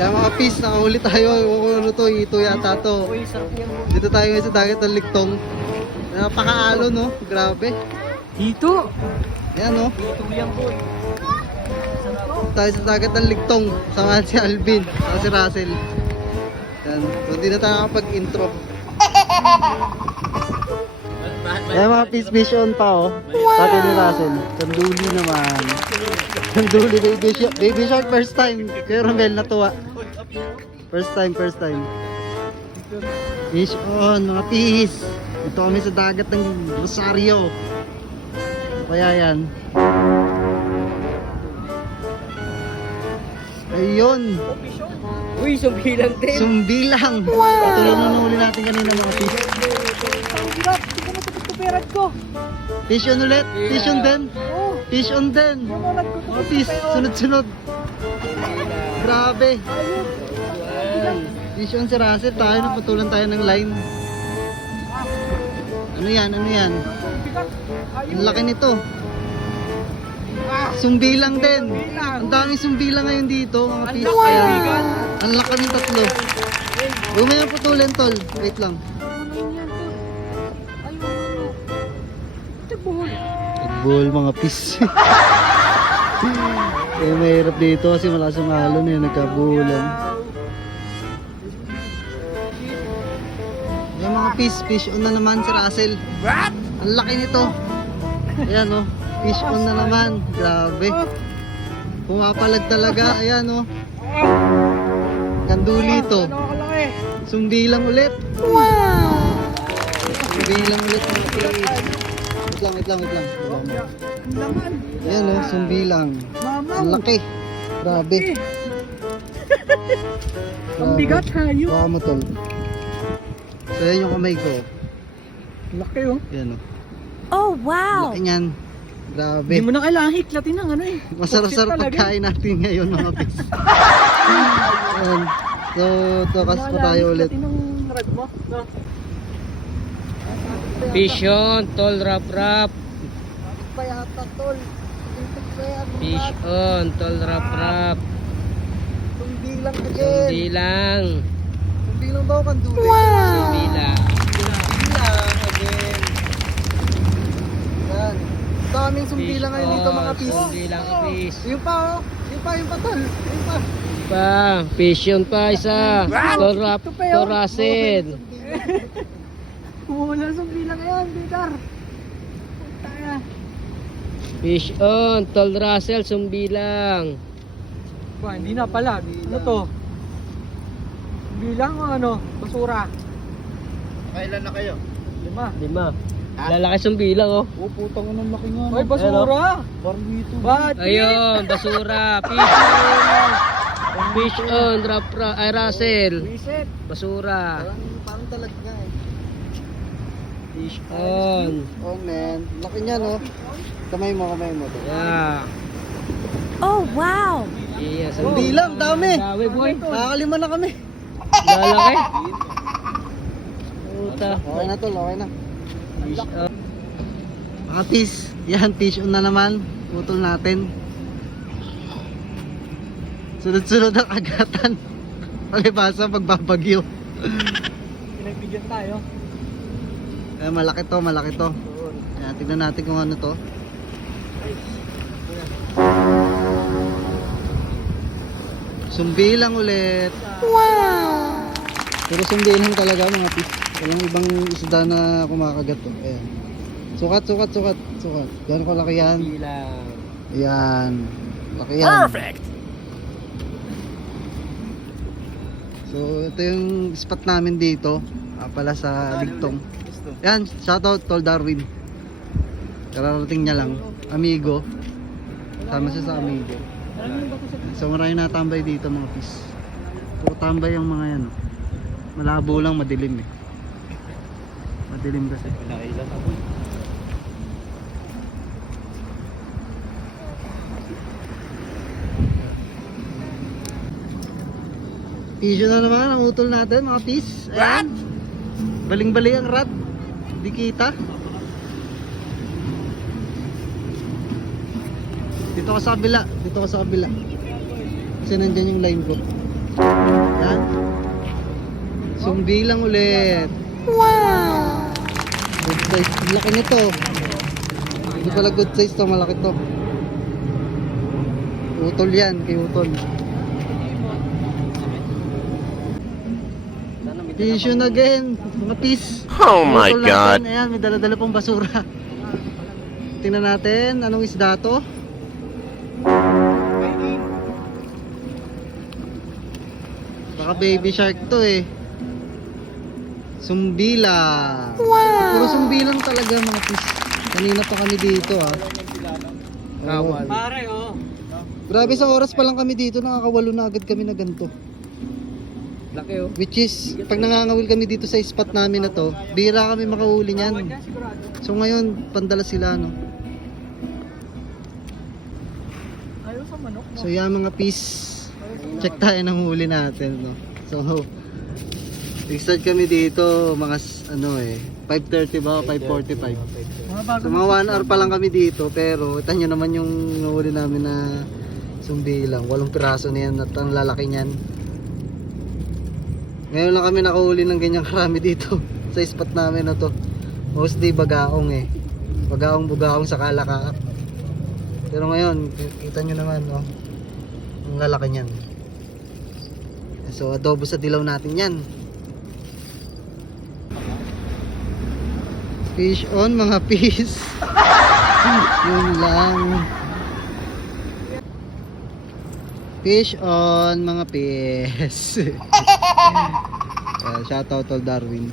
Yan mga pis, nakahuli tayo. Ano to, ito yata to. Uy, sarap yan boy. Dito tayo ngayon sa dagat ng Ligtong. Napakaalo no, grabe. Dito. Yan no, Dito yan boy. tayo sa dagat ng Ligtong. Samahan si Alvin, saka si Russell. Yan, so hindi na tayo nakapag-intro. Yan mga fish mission pa oh. Pati ni Russell. Kanduli naman. Kanduli baby shark first time. Kaya Romel natuwa. First time. Fish on mga fish. Ito kami sa dagat ng Rosario. Kaya yan. Ayun. Uy, sumbilang din. Sumbilang. Patuloy na nahuli natin kanina mga fish. Ang hirap. Hindi ko matutupirad ko. Fish on ulit. Fish on din. Oo. Fish on din. Mamulag ko Mga fish. Sunod-sunod. Grabe. Fish on si Russell. Tayo napatulan tayo ng line. Ano yan? Ang laki nito. Sumbilang din. Ang daming sumbilang ngayon dito mga fish. Ayan. Ang laki ng tatlo. Huwag mo yung putulin tol. Wait lang. Football mga fish. Eh mahirap dito kasi malakas ang alon eh. Nagkabulan. Yung mga fish on na naman si Russell. What? Ang laki nito. Ayan oh. Fish on na naman. Grabe. Pumapalag talaga. Ayan oh. Kanduli ito. Sumbilang ulit. Wow! Sumbilang ulit mga fish. Wait lang. Ayan oh, sumbilang. Ang laki. Grabe. Ang bigat hayo. Baka mo tol. So yan yung kamay ko. Laki oh. Ayan oh. Oh, wow! Laki niyan. Grabe. Hindi mo na kailangan hiklatin ng ano eh. Masarap-sarap pagkain natin ngayon mga pis. Ayan. So, tokas pa tayo ulit. Hiklatin ng rad mo. No? Fish on, tol, rap. Pa yata tol. Fish on, tol, rap. Sumbilang again. Sumbilang. Sumbilang daw kanduli. Sumbilang. Sumbilang again. Yan. Daming sumbilang ngayon dito mga pis. Sumbilang fish. Yung pa oh. Yung pa tol. Yung pa. Pa, fish on pa isa. Tol, rap, tol, Russell. Wala sumbilang ngayon, Bidar. Punta na. Fish on, tol, Russell, sumbilang. Ba, hindi na pala. Ano to? Bilang o ano? Basura. Kailan na kayo? 5. 5. Lalaki sumbilang oh. Oh, putang ko ng laki nga. Ay, basura! Parang dito. Ba't? Ayun, basura. Fish on. Fish on, ay Russell. Reset. Basura. Parang talag nga eh. Fish on. Oh man, laki niya no. Kamay mo to. Yeah. Oh, wow! Iya, Sumbilang, dami. Dami boy. Nakakalima na kami. Lalaki. Puta. Okay na tol, okay na. Fish on. Mga fish, yan fish on na naman. Putol natin. Sunod-sunod ang agatan. Palibasa pagbabagyo. Pinagbigyan tayo. Malaki to. Yan, tignan natin kung ano to. Sumbilang ulit. Wow! Pero sumbilang talaga mga fish. Walang ibang isda na kumakagat to. Ayan. Sukat. Gano'n ko laki yan. Bilang. Ayan. Laki yan. Perfect! So ito yung spot namin dito. Pala sa Ligtong. Yan, shoutout Tol Darwin. Kararating niya lang. Amigo. Sama siya sa amigo. So maraming natambay dito mga fish. Puro tambay yung mga yan. Malabo lang, madilim eh. Madilim kasi. Issue na naman ang utol natin mga fish. Ayan. Baling-bali ang rat. Di kita. Dito ka sa kabila. Kasi nandyan yung line ko. Yan. Sumbilang ulit. Wow! Good size. Laki nito. Hindi pala good size to. Malaki to. Utol yan. Kay utol. Fishon again. Mga fish. Oh my Utol God. natin. Ayan, may dala-dala pang basura. Tingnan natin. Anong isda to? Baka baby shark to eh. Sumbila. Wow! Puro sumbilang talaga mga fish. Kanina pa kami dito ah. Kawan. Pare, oh. Grabe, sa oras pa lang kami dito, nakakawalo na agad kami na ganito. Laki oh. Which is, pag nangangawil kami dito sa spot namin na to, bira kami makahuli niyan. So ngayon, pandala sila no. Ayaw sa manok. So yan mga fish. Check tayo ng huli natin no. So, start kami dito mga 5:30 ba? 5:45. So mga 1 hour pa lang kami dito, pero ito nyo naman yung nahuli namin na sumbilang. 8 piraso na yan at ang lalaki niyan. Ngayon lang kami nakahuli ng ganyang karami dito sa spot namin na to. Mostly bagaong eh. Bagaong sa kalakaap. Pero ngayon, kita nyo naman oh, ang lalaki niyan. So adobo sa dilaw natin yan. Fish on mga fish. Yun lang. Fish on mga fish. Shoutout Tol Darwin.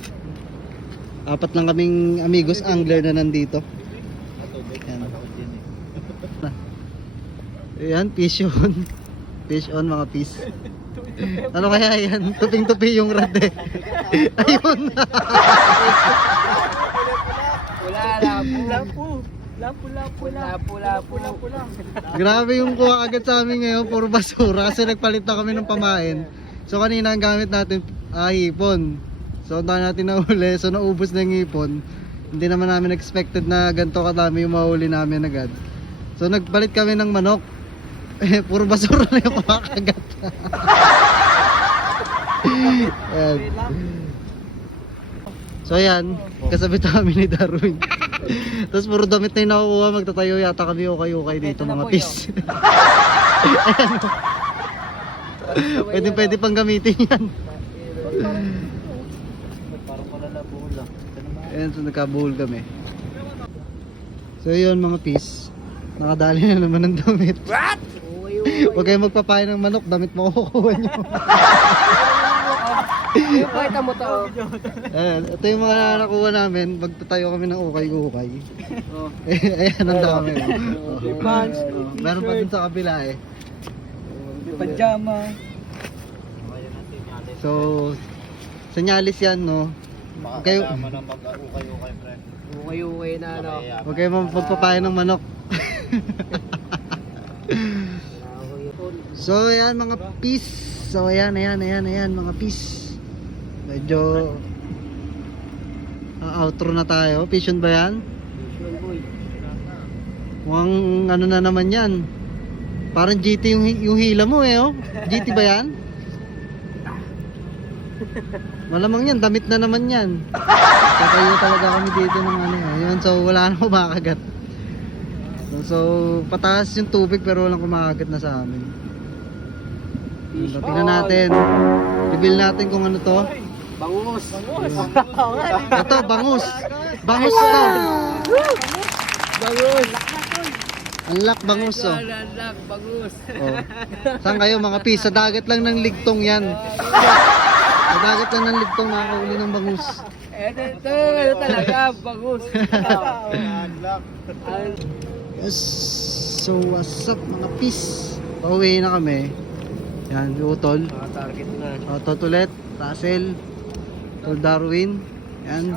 4 lang kaming amigos angler na nandito. Ayan, fish on. Fish on mga fish. Ano kaya yan? Tuping-tupi yung rad eh. Ayun. Lapu. Grabe yung kuha agad sa amin ngayon, puro basura kasi nagpalit na kami ng pamain. So kanina ang gamit natin hipon. So ang natin nahuli, so naubos na yung hipon. Hindi naman namin expected na ganito kadami yung mahuli namin agad. So nagpalit kami ng manok. Eh, puro basura na yung kuha agad. Ayan. So ayan, kasabit namin ni Darwin. Tapos puro damit na yung nakukuha, magtatayo yata kami ukay-ukay dito mga fish. Ayan. Pwede pang gamitin yan. Ayan, so nagkabuhol kami. So yun mga fish, nakadali na naman ng damit. What? Huwag kayo magpapain ng manok, damit mo kukuha nyo. Pakita mo to. Ayan, ito yung mga nakuha namin, magtatayo kami ng ukay-ukay. Ayan, ang dami. Pants, Meron pa dun sa kabila eh. pajama. So, senyalis yan no. Huwag kayo, Ukay-ukay na ano. huwag kayo magpapain ng manok. So ayan mga fish. So ayan mga fish. Medyo outro na tayo. Fishon ba yan? Mukhang ano na naman yan. Parang GT yung hila mo eh oh. GT ba yan? Malamang yan, damit na naman yan. Katayo talaga kami dito ng ano yun. So wala na kumakagat. So pataas yung tubig pero walang kumakagat na sa amin. So, tingnan natin. Reveal natin kung ano to. Bangus. Ito, bangus. Bangus to. Bangus. Unlock bangus oh. Lalak, bangus. Oh. Saan kayo mga pis? Sa dagat lang ng ligtong yan. Sa dagat lang ng ligtong nakakahuli ng bangus. Ito talaga, bangus. Yes. So what's up mga pis? Pauwi na kami. Yan, utol. Target na. Totolet, Russell, Tol Darwin. Yan.